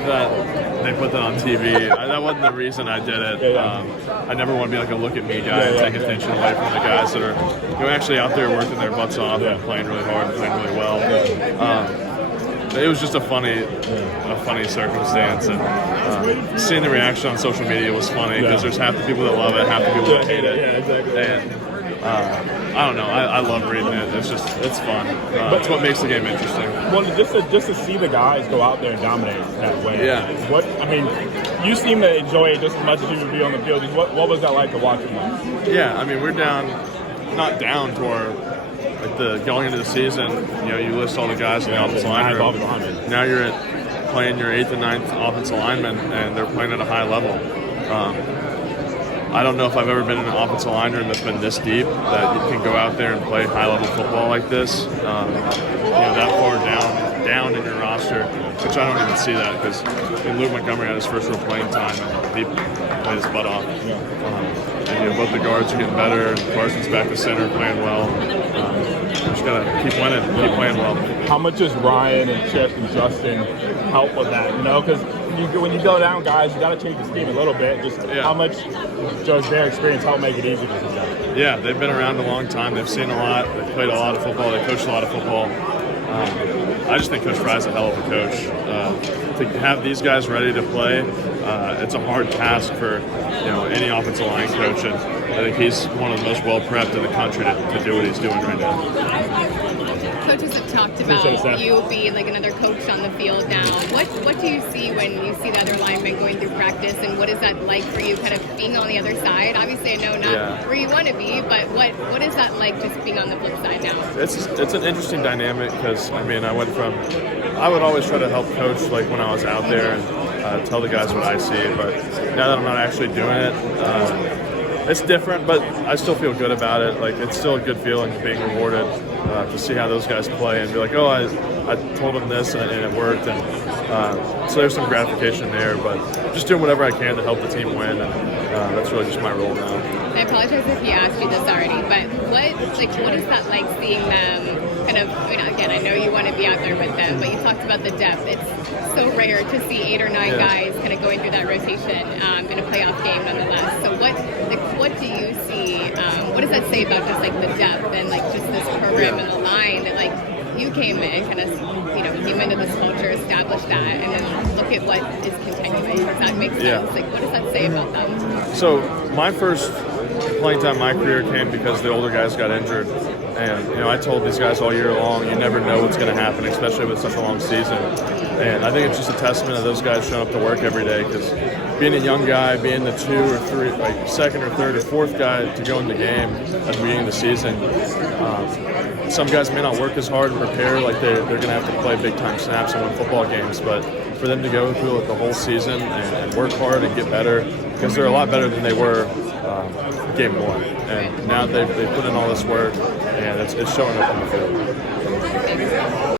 believe that they put that on TV. That wasn't the reason I did it. I never want to be like a look at me guy and take attention away from the guys that are actually out there working their butts off and playing really hard and playing really well. It was just a funny circumstance, and seeing the reaction on social media was funny because there's half the people that love it, half the people that hate it. Yeah, exactly. And I don't know. I love reading it. It's fun. It's what makes the game interesting. Well, just to see the guys go out there and dominate that way. Yeah. You seem to enjoy it just as much as you would be on the field. What was that like to watch them? Yeah, I mean, we're not down to our. Going into the season, you list all the guys in the offensive line room. Now you're playing your 8th and 9th offensive linemen, and they're playing at a high level. I don't know if I've ever been in an offensive line room that's been this deep, that you can go out there and play high-level football like this, that far down in your roster, which I don't even see that because Luke Montgomery had his first real playing time, and he played his butt off. And both the guards are getting better, and Carson's back to center playing well. Just got to keep winning, keep playing well. How much does Ryan and Chip and Justin help with that? Because when you go down guys, you got to change the scheme a little bit. How much does their experience help make it easier for you guys? Yeah, they've been around a long time. They've seen a lot. They've played a lot of football. They coached a lot of football. I just think Coach Fry's a hell of a coach. To have these guys ready to play, it's a hard task for any offensive line coach, and I think he's one of the most well prepped in the country to do what he's doing right now. Coaches have talked about you being like another coach on the field now. What do you see when you see the other linemen going through practice, and what is that like for you, kind of being on the other side? Obviously, I know not where you want to be, but what is that like just being on the flip side now? It's an interesting dynamic because I would always try to help coach like when I was out there and tell the guys what I see, but now that I'm not actually doing it. It's different, but I still feel good about it. Like, it's still a good feeling being rewarded to see how those guys play and be like, oh, I told them this and it worked. And so there's some gratification there, but just doing whatever I can to help the team win, and that's really just my role now. I apologize if you asked you this already, but what is that like seeing them kind of, again, I know you want to be out there with them, but you talked about the depth. It's so rare to see 8 or 9 guys kind of going through that rotation in a playoff game nonetheless. So what do you see, what does that say about just like the depth and like just this program and the line that like you came in, kind of, came into this culture, established that, and then look at what is continuing. Does that make sense? Like, what does that say about them? So my first playing time in my career came because the older guys got injured. And, I told these guys all year long, you never know what's going to happen, especially with such a long season. And I think it's just a testament of those guys showing up to work every day, because being a young guy, being the 2 or 3, like second or third or fourth guy to go in the game at the beginning of the season, some guys may not work as hard and prepare, like they're going to have to play big-time snaps and win football games, but for them to go through it the whole season and work hard and get better, because they're a lot better than they were game 1. And now they've put in all this work, and it's showing up on the field.